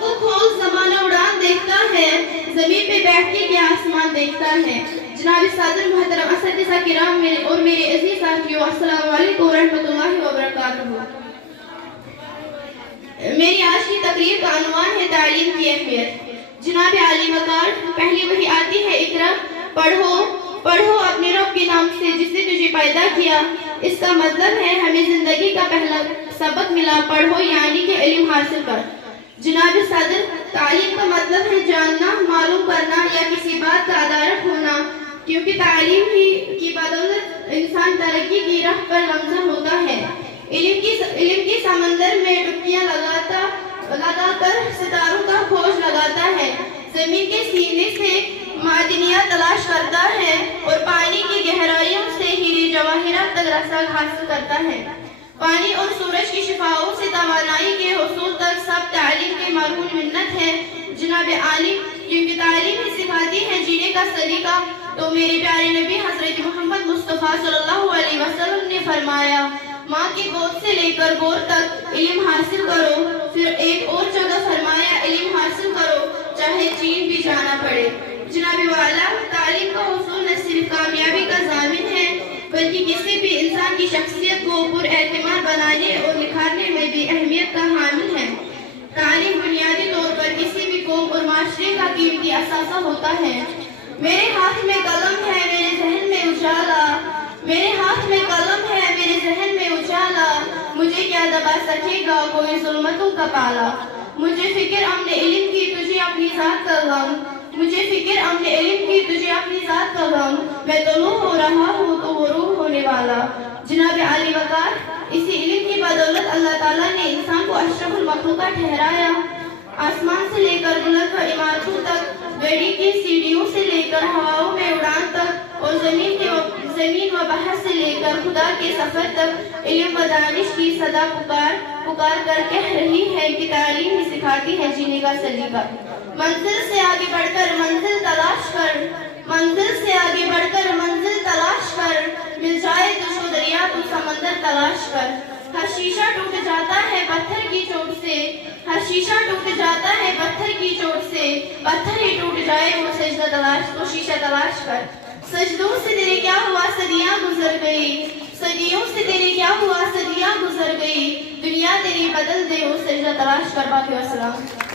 کو کھول زمانہ اڑان دیکھتا ہے، زمین پہ بیٹھ کے کیا آسمان دیکھتا ہے۔ جناب صدر محترم اساتذہ کرام اور میرے عزیز ساتھیوں، السلام علیکم ورحمۃ اللہ وبرکاتہ۔ میری آج کی تقریر کا عنوان ہے تعلیم کی اہمیت۔ جناب عالی وقار، پہلی وحی آتی ہے اقرا، پڑھو اپنے رب کے نام سے جس نے تجھے پیدا کیا۔ اس کا مطلب ہے ہمیں زندگی کا پہلا سبق ملا، پڑھو یعنی کہ علم حاصل کر۔ جناب صدر، تعلیم کا مطلب ہے جاننا، معلوم کرنا یا کسی بات کا ادارک ہونا، کیونکہ تعلیم ہی کی بدولت انسان ترقی کی راہ پر گامزن ہوتا ہے۔ علم کی سمندر میں ڈبکیاں لگا کر ستاروں کا کھوج لگاتا ہے، زمین کے سینے سے معدنیات تلاش کرتا ہے اور پانی کی گہرائیوں سے ہیرے جواہرات تک رسائی حاصل کرتا ہے۔ پانی اور سورج کی شفاؤں سے توانائی کے حصول تک سب تعلیم کے مرہون منت ہے۔ جناب عالم، کیونکہ تعلیم ہی سکھاتی ہے جینے کا سلیقہ، تو میرے پیارے نبی حضرت محمد مصطفیٰ صلی اللہ علیہ وسلم نے فرمایا، ماں کی گود سے لے کر گور تک علم حاصل کرو۔ پھر ایک اور جگہ فرمایا، علم حاصل کرو چاہے چین بھی جانا پڑے۔ جناب والا، تعلیم کا حصول نہ صرف کامیابی کا ضامن ہے بلکہ کسی بھی انسان کی شخصیت کو پر اعتماد بنانے اور نکھارنے میں بھی اہمیت کا حامل ہے۔ تعلیم بنیادی طور پر کسی بھی قوم اور معاشرے کا قیمتی اثاثہ ہوتا ہے۔ میرے ہاتھ میں قلم ہے، میرے ذہن میں اجالا، میرے ہاتھ میں قلم ہے، میرے ذہن میں اجالا، مجھے کیا دبا سکے گا کوئی ظلمتوں کا پالا۔ مجھے فکر امن علم کی تجھے اپنی ذات کا غم، مجھے فکر امن علم کی تجھے اپنی ذات کا غم، میں طلوع ہو رہا ہوں تو غروب ہونے والا۔ جناب عالی وقار، اسی علم کی بدولت اللہ تعالیٰ نے انسان کو اشرف المخلوقات ٹھہرایا۔ آسمان سے لے کر بلند و عمارتوں تک، گاڑی کی سیڑھیوں سے لے کر ہواؤں میں اڑان تک، اور زمین و بحر سے لے کر خدا کے سفر تک، علم و دانش کی صدا پکار کر کہہ رہی ہے کہ تعلیم ہی سکھاتی ہے جینے کا سلیقہ۔ منزل سے آگے بڑھ کر منزل تلاش کر، منزل سے آگے بڑھ کر منزل تلاش کر، مل جائے تجھ کو دریا تو سمندر تلاش کر۔ ہر شیشہ ٹوٹ جاتا ہے پتھر کی چوٹ سے، ہر شیشہ ٹوٹ جاتا ہے پتھر کی چوٹ سے، پتھر ہی ٹوٹ جائے وہ سجدہ تلاش تو شیشہ تلاش کر۔ سجدوں سے تیرے کیا ہوا صدیاں گزر گئی، صدیوں سے تیرے کیا ہوا صدیاں گزر گئی، دنیا تیری بدل دے وہ سجدہ تلاش کر۔ باقی والسلام۔